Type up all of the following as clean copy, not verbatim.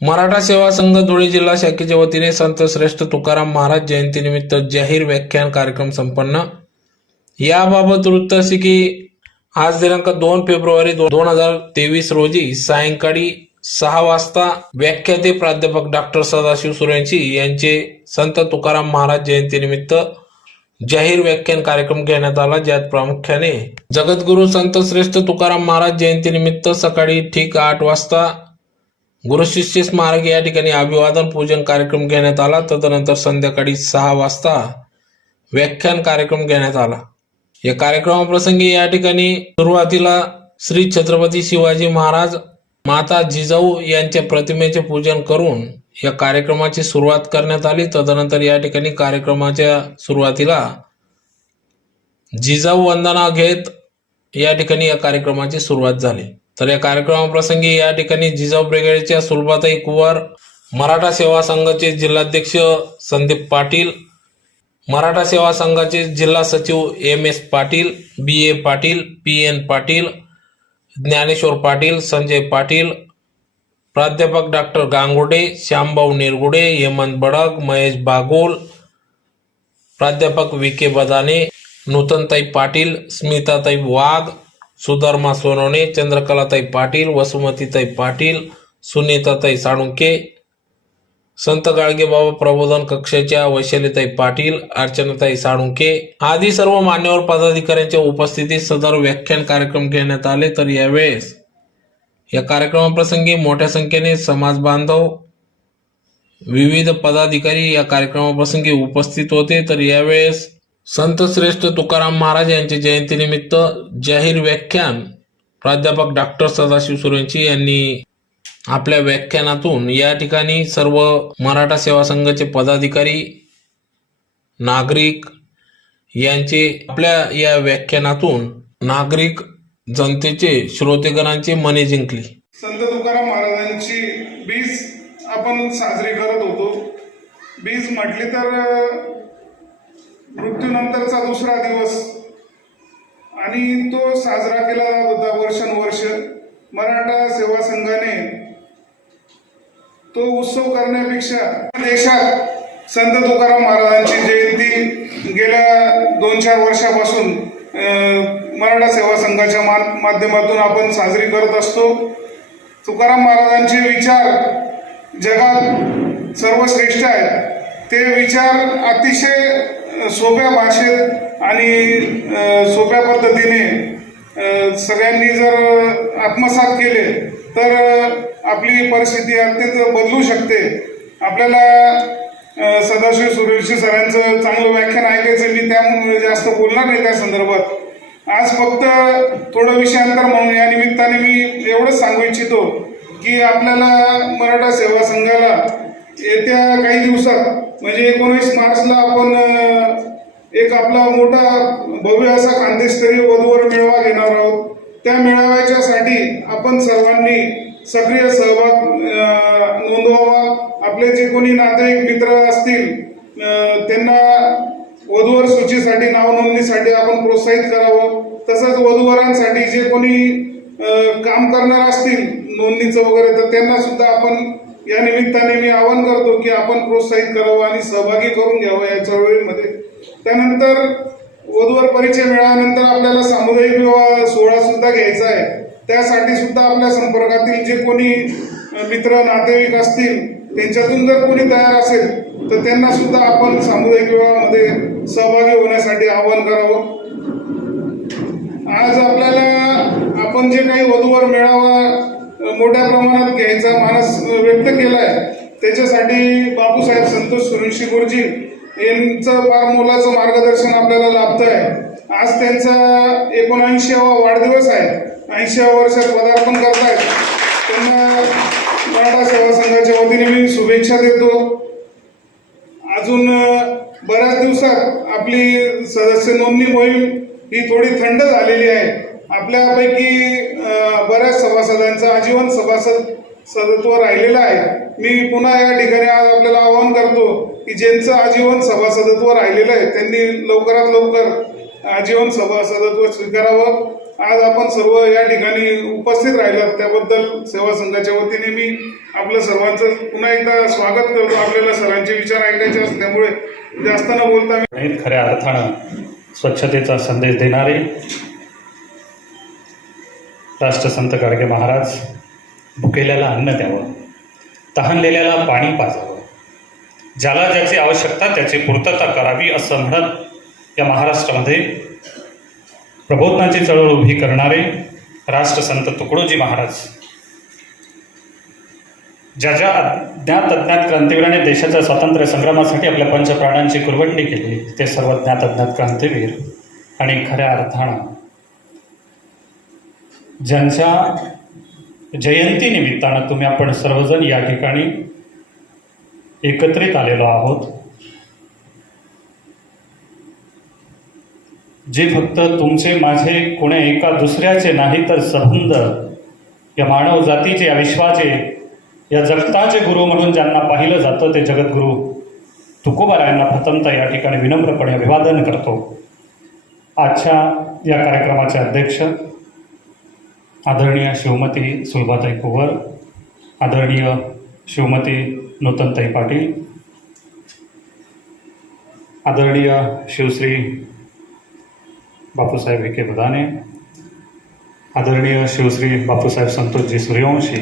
मराठा सेवा संघ धुळे जिल्हा शाखेच्या वतीने संत श्रेष्ठ तुकाराम महाराज जयंतीनिमित्त जाहीर व्याख्यान कार्यक्रम संपन्न। याबाबत वृत्त असे की आज दिनांक 2 फेब्रुवारी 2023 रोजी सायंकाळी 6 वाजता व्याख्याते प्राध्यापक डॉक्टर सदाशिव सूर्यवंशी यांचे संत तुकाराम महाराज जयंतीनिमित्त जाहीर व्याख्यान कार्यक्रम घेण्यात आला, ज्यात प्रामुख्याने जगद्गुरु संत श्रेष्ठ तुकाराम महाराज जयंतीनिमित्त सकाळी ठीक 8 वाजता गुरुशिष्य स्मारक या ठिकाणी अभिवादन पूजन कार्यक्रम घेण्यात आला। तदनंतर संध्याकाळी 6 वाजता व्याख्यान कार्यक्रम घेण्यात आला। या कार्यक्रमाप्रसंगी या ठिकाणी सुरुवातीला श्री छत्रपती शिवाजी महाराज, माता जिजाऊ यांच्या प्रतिमेचे पूजन करून या कार्यक्रमाची सुरुवात करण्यात आली। तदनंतर या ठिकाणी कार्यक्रमाच्या सुरुवातीला जिजाऊ वंदना घेत या ठिकाणी या कार्यक्रमाची सुरुवात झाली। तर या कार्यक्रमाप्रसंगी या ठिकाणी जिजाऊ ब्रिगेडच्या सुलभाताई कुवर, मराठा सेवा संघाचे जिल्हाध्यक्ष संदीप पाटील, मराठा सेवा संघाचे जिल्हा सचिव MS Patil, BA Patil, PN Patil, Dnyaneshwar Patil, Sanjay Patil, प्राध्यापक डॉक्टर गांगुडे, श्यामभाऊ निरगुडे, हेमंत बडक, महेश बागोल, प्राध्यापक VK बदाने, नूतनताई पाटील, स्मिताताई वाघ, सुधर्मा सोनवणे, चंद्रकलाताई पाटील, वसुमतीताई पाटील, सुनीताताई साळुंके, संत गाडगेबाबा प्रबोधन कक्षाच्या वैशालीताई पाटील, अर्चनाताई साळुंके आदी सर्व मान्यवर पदाधिकाऱ्यांच्या उपस्थितीत सदर व्याख्यान कार्यक्रम घेण्यात आले। तर यावेळेस या कार्यक्रमाप्रसंगी मोठ्या संख्येने समाज बांधव, विविध पदाधिकारी या कार्यक्रमाप्रसंगी उपस्थित होते। तर यावेळेस संत श्रेष्ठ तुकाराम महाराज यांच्या जयंतीनिमित्त जाहीर व्याख्यान प्राध्यापक डॉक्टर सदाशिव सूर्यवंशी यांनी आपल्या व्याख्यानातून या ठिकाणी सर्व मराठा सेवा संघाचे पदाधिकारी, नागरिक यांचे आपल्या या व्याख्यानातून नागरिक जनतेचे, श्रोतेगणांचे मने जिंकली। संत तुकाराम महाराजांची बीज आपण साजरी करत होतो। बीज म्हटली तर मृत्यूनंतरचा दुसरा दिवस आणि तो साजरा केला जात होता वर्षानुवर्ष। मराठा सेवा संघाने तो उत्सव करण्यापेक्षा देशात संत तुकाराम महाराजांची जयंती गेल्या 2-4 वर्षापासून मराठा सेवा संघाच्या माध्यमातून आपण साजरी करत असतो। तुकाराम महाराजांचे विचार जगात सर्वश्रेष्ठ आहेत। ते विचार अतिशय सोप्या भाषेत आणि सोप्या पद्धतीने सगळ्यांनी जर आत्मसात केले तर आपली परिस्थिती अत्यंत बदलू शकते। आपल्याला सदाशिव सूर्यवंशी सरांचं चांगलं व्याख्यान ऐकायचं, मी त्यामुळे जास्त बोलणार नाही त्या संदर्भात। आज फक्त थोडं विषयांतर म्हणून या निमित्ताने मी एवढंच सांगू इच्छितो की आपल्याला मराठा सेवा संघाला येत्या काही दिवसात म्हणजे 19 मार्चला आपण एक आपला मोठा भव्य असा खानदेशस्तरीय वधूवर मेळावा घेणार आहोत। त्या मेळाव्याच्यासाठी आपण सर्वांनी सक्रिय सहभाग नोंदवावा। आपले जे कोणी नातेवाईक मित्र असतील त्यांना वधूवर सूचीसाठी, नाव नोंदणीसाठी आपण प्रोत्साहित करावं। तसंच वधूवरांसाठी जे कोणी काम करणार असतील नोंदणीचं वगैरे, तर त्यांना सुद्धा आपण या निमित्ताने मी आवाहन करतो की आपण प्रोत्साहित करावं आणि सहभागी करून घ्यावं या चळवळीमध्ये। त्यानंतर वधूवर परिचय मिळाल्यानंतर आपल्याला सामुदायिक विवाह सोहळा सुद्धा घ्यायचा आहे। त्यासाठी सुद्धा आपल्या संपर्कातील जे कोणी मित्र, नातेवाईक असतील त्यांच्यातून जर कोणी तयार असेल तर त्यांना सुद्धा आपण सामुदायिक विवाहामध्ये सहभागी होण्यासाठी आवाहन करावं। आज आपल्याला आपण जे काही वधूवर मेळावा मोठ्या प्रमाणात घ्यायचा मानस व्यक्त केलाय, त्याच्यासाठी बापूसाहेब संतोष सूर्यवंशी गुरुजी यांचं फार मोलाचं मार्गदर्शन आपल्याला लाभत आहे। आज त्यांचा 79वा वाढदिवस आहे, 80व्या वर्षात पदार्पण करतायत। त्यांना मराठा सेवा संघाच्या वतीने मी शुभेच्छा देतो। अजून बऱ्याच दिवसात आपली सदस्य नोंदणी मोहीम ही थोडी थंड झालेली आहे। आपल्यापैकी बऱ्याच सभासदांचा आजीवन सभासदत्व राहिलेलं आहे। मी पुन्हा या ठिकाणी आज आपल्याला आवाहन करतो की ज्यांचं आजीवन सभासदत्व राहिलेलं आहे त्यांनी लवकरात लवकर आजीवन सभासदत्व स्वीकारावं आज आपण सर्व या ठिकाणी उपस्थित राहिलात त्याबद्दल सेवा संघाच्या वतीने मी आपलं सर्वांचं पुन्हा एकदा स्वागत करतो. आपल्याला सरांचे विचार ऐकायचे असल्यामुळे जास्त न बोलता आणि खऱ्या अर्थानं स्वच्छतेचा संदेश देणारे राष्ट्रसंत गाडगे महाराज, भुकेल्याला अन्न द्यावं, तहानलेल्याला पाणी पाजावं, ज्याला ज्याची आवश्यकता त्याची पूर्तता करावी असं म्हणत या महाराष्ट्रामध्ये प्रबोधनाची चळवळ उभी करणारे राष्ट्रसंत तुकडोजी महाराज, ज्या ज्या ज्ञात अज्ञात क्रांतिवीराने देशाच्या स्वातंत्र्य संग्रामासाठी आपल्या पंचप्राणांची कुरवडणी केली ते सर्व ज्ञात अज्ञात क्रांतिवीर आणि खऱ्या अर्थानं ज्यांच्या जयंती निमित्तानं तुम्ही आपण सर्वजण या ठिकाणी एकत्रित आलेलो आहोत, जे फक्त तुमचे माझे कोण्या एका दुसऱ्याचे नाही तर संबंध या मानव जातीचे, या विश्वाचे, या जगताचे गुरु म्हणून ज्यांना पाहिलं जातं ते जगद्गुरू तुकोबारायांना प्रथमतः या ठिकाणी विनम्रपणे अभिवादन करतो. आजच्या या कार्यक्रमाचे अध्यक्ष आदरणीय शिवमती सुलभाताई कुवर, आदरणीय शिवमती नूतनताई पाटील, आदरणीय शिवश्री बापूसाहेब विखे बदाने, आदरणीय शिवश्री बापूसाहेब संतोषजी सूर्यवंशी,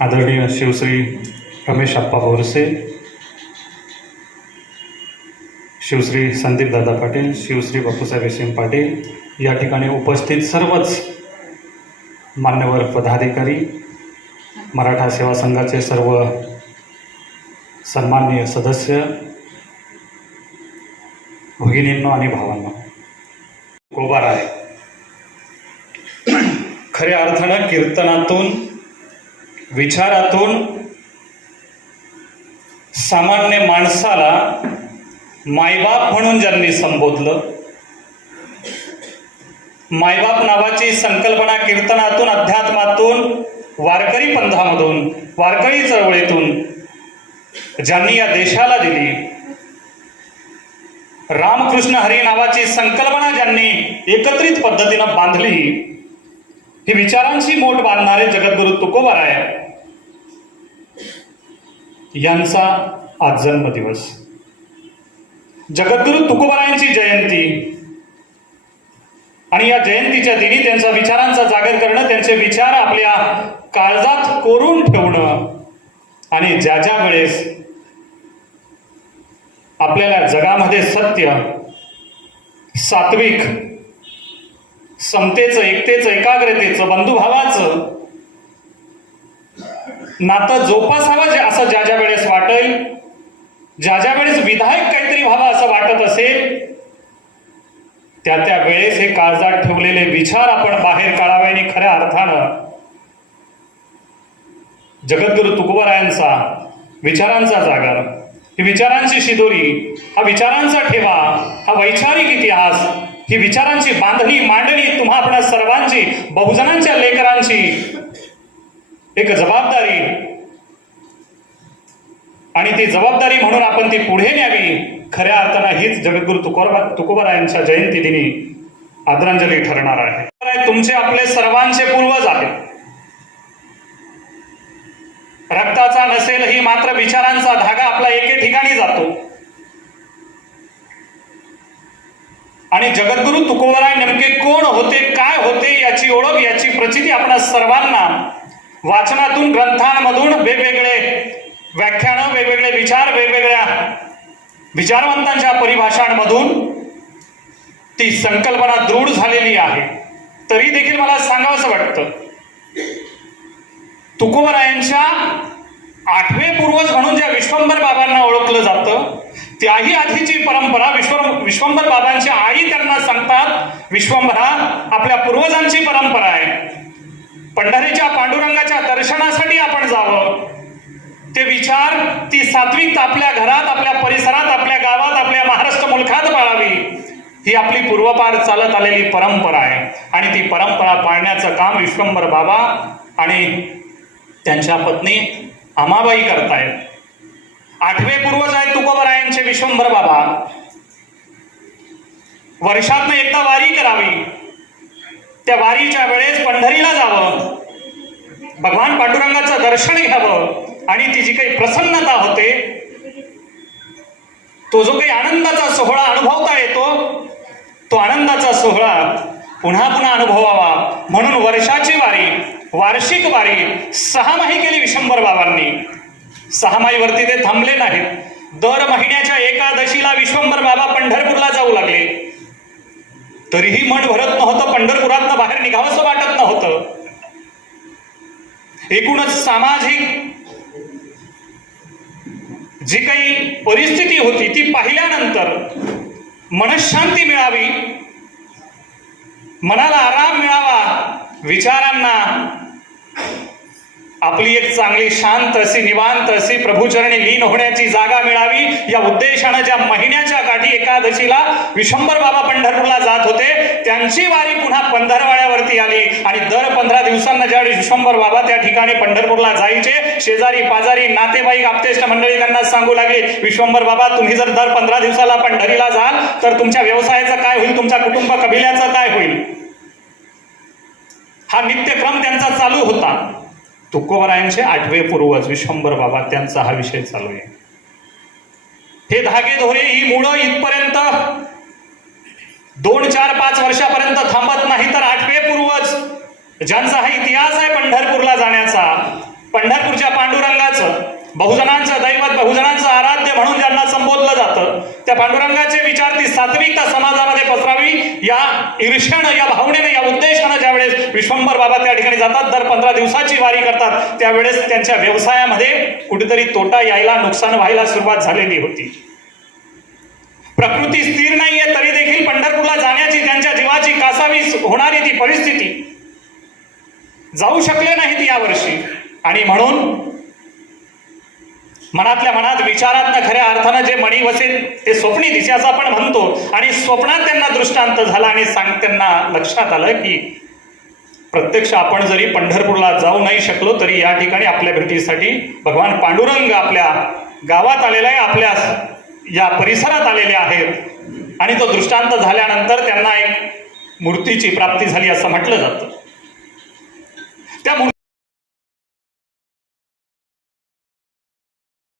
आदरणीय शिवश्री रमेश अप्पा बोरसे, शिवश्री संदीपदादा पाटील, शिवश्री बापूसाहेब एस.एम. पाटील, या ठिकाणी उपस्थित सर्वच मान्यवर पदाधिकारी, मराठा सेवा संघाचे सर्व सन्माननीय सदस्य, भगिनींनो आणि भावांनो, तुकोबाराय खऱ्या अर्थानं कीर्तनातून, विचारातून सामान्य माणसाला मायबाप म्हणून ज्यांनी संबोधलं, मायबाप नावाची संकल्पना कीर्तनातून, अध्यात्मातून, वारकरी पंथामधून, वारकरी चळवळीतून ज्यांनी या देशाला दिली, रामकृष्ण हरी नावाची संकल्पना ज्यांनी एकत्रित पद्धतीनं बांधली, ही विचारांची मोठ बांधणारे जगद्गुरू तुकोबाराय यांचा आज जन्मदिवस, जगद्गुरू तुकोबारायांची जयंती, आणि या जयंतीच्या दिनी त्यांच्या विचारांचा जागर करणं, त्यांचे विचार आपल्या काळजात कोरून ठेवणं, आणि ज्या ज्या वेळेस आपल्याला जगामध्ये सत्य, सात्विक, समतेचं, एकतेचं, एकाग्रतेचं, बंधुभावाचं नातं जोपासावं असं ज्या ज्या वेळेस वाटेल, ज्या ज्या वेळेस विधायक काहीतरी व्हावं असं वाटत असेल, त्या त्या वेळेस हे काळजात ठेवलेले विचार आपण बाहेर काढावे आणि खऱ्या अर्थानं जगद्गुरू तुकोबारायांचा विचारांचा जागर, ही विचारांची शिदोरी, हा विचारांचा ठेवा, हा वैचारिक इतिहास, ही विचारांची बांधणी, मांडणी तुम्हा आपल्या सर्वांची, बहुजनांच्या लेकरांची एक जबाबदारी, आणि ती जबाबदारी म्हणून आपण ती पुढे न्यावी. खऱ्या अर्थानं हीच जगद्गुरू तुकोबारायांच्या जयंती दिनी आदरांजली ठरणार आहे. तुमचे आपले सर्वांचे पूर्वज आहेत. रक्ताचा नसेलही मात्र विचारांचा धागा आपला एके ठिकाणी जातो, आणि जगद्गुरू तुकोबाराय नेमके कोण होते, काय होते, याची ओळख, याची प्रचिती आपल्या सर्वांना वाचनातून, ग्रंथांमधून, वेगवेगळे व्याख्यानं, वेगवेगळे विचार, वेगवेगळ्या विचारवंतांच्या परिभाषांमधून ती संकल्पना दृढ झालेली आहे. तरी देखील मला सांगावंसं वाटतं, तुकोबारायांच्या आठवे पूर्वज म्हणून ज्या विश्वंभर बाबांना ओळखलं जातं, त्याही आधीची परंपरा, विश्वंभर बाबांची आई त्यांना सांगतात, विश्वंभरा आपल्या पूर्वजांची परंपरा आहे. पंढरीच्या पांडुरंगाच्या दर्शनासाठी आपण जावं, ते विचार, ती सात्विकता आपल्या घरात, आपल्या परिसरात, आपल्या गावात, आपल्या महाराष्ट्र मुलखात पाळावी, ही आपली पूर्वपार चालत आलेली परंपरा आहे. आणि ती परंपरा पाळण्याचं काम विश्वंभर बाबा आणि त्यांच्या पत्नी अमाबाई करतायत. आठवे पूर्वज आहेत तुकोबारायांचे विश्वंभर बाबा. वर्षातनं एकदा वारी करावी, त्या वारीच्या वेळेस पंढरीला जावं, भगवान पांडुरंगाचं दर्शन घ्यावं आणि ती जी काही प्रसन्नता होते, तो जो काही आनंदाचा सोहळा अनुभवता येतो, तो आनंदाचा सोहळा पुन्हा पुन्हा अनुभवावा म्हणून वर्षाची वारी, वार्षिक वारी 6 माही केली विश्वंभर बाबांनी. 6 माहीवरती ते थांबले नाहीत. दर महिन्याच्या एकादशीला विश्वंभर बाबा पंढरपूरला जाऊ लागले. तरीही मन भरत नव्हतं, पंढरपुरातनं बाहेर निघावंसं वाटत नव्हतं. एकूणच सामाजिक जी काही परिस्थिती होती ती पाहिल्यानंतर मनःशांती मिळावी, मनाला आराम मिळावा, विचारांना आपली एक चांगली शांत अशी निवांत अशी प्रभूचरणी लीन होण्याची जागा मिळावी, या उद्देशानं ज्या महिन्याच्या गाठी एकादशीला विश्वंभर बाबा पंढरपूरला जात होते, त्यांची वारी पुन्हा पंधरवाड्यावरती आली. आणि दर 15 दिवसांना ज्यावेळी विश्वंभर बाबा त्या ठिकाणी पंढरपूरला जायचे, शेजारी पाजारी नातेवाईक आप्तेष्ट मंडळी त्यांना सांगू लागली, विश्वंभर बाबा तुम्ही जर दर 15 दिवसाला पंढरीला जाल तर तुमच्या व्यवसायाचं काय होईल, तुमच्या कुटुंब कबिल्याचं काय होईल. हा नित्यक्रम त्यांचा चालू होता. तुकोबरायांचे 8वे पूर्वज विश्वंभर बाबा, त्यांचा हा विषय चालू आहे. हे धागेदोरे ही मुळं इथपर्यंत 2, 4, 5 वर्षापर्यंत थांबत नाही, तर 8वे पूर्वज ज्यांचा हा इतिहास आहे पंढरपूरला जाण्याचा, पंढरपूरच्या पांडुरंगाचं, बहुजनांचं दैवत, बहुजनांचं आराध्य म्हणून ज्यांना संबोधलं जातं, त्या पांडुरंगाचे विचार, ती सात्विकता समाजामध्ये पसरावी, या ईर्ष्यानं, या भावनेनं, या उद्देशानं ज्यावेळेस विश्वंभर बाबा त्या ठिकाणी जातात, दर 15 दिवसाची वारी करतात, त्यावेळेस त्यांच्या व्यवसायामध्ये कुठेतरी तोटा यायला, नुकसान व्हायला सुरुवात झालेली होती. प्रकृती स्थिर नाहीये तरी देखील पंढरपूरला जाण्याची त्यांच्या जीवाची कासावीस होणारी ती परिस्थिती, जाऊ शकले नाहीत यावर्षी. आणि म्हणून मनातल्या मनात, विचारातनं खऱ्या अर्थानं जे मणी वसेल ते स्वप्नी दिसे असं आपण म्हणतो. आणि स्वप्नात त्यांना दृष्टांत झाला आणि त्यांना लक्षात आलं की प्रत्यक्ष आपण जरी पंढरपूरला जाऊ नाही शकलो तरी या ठिकाणी आपल्या भेटीसाठी भगवान पांडुरंग आपल्या गावात आलेला आहे, आपल्या या परिसरात आलेले आहेत. आणि तो दृष्टांत झाल्यानंतर त्यांना एक मूर्तीची प्राप्ती झाली असं म्हटलं जातं. त्या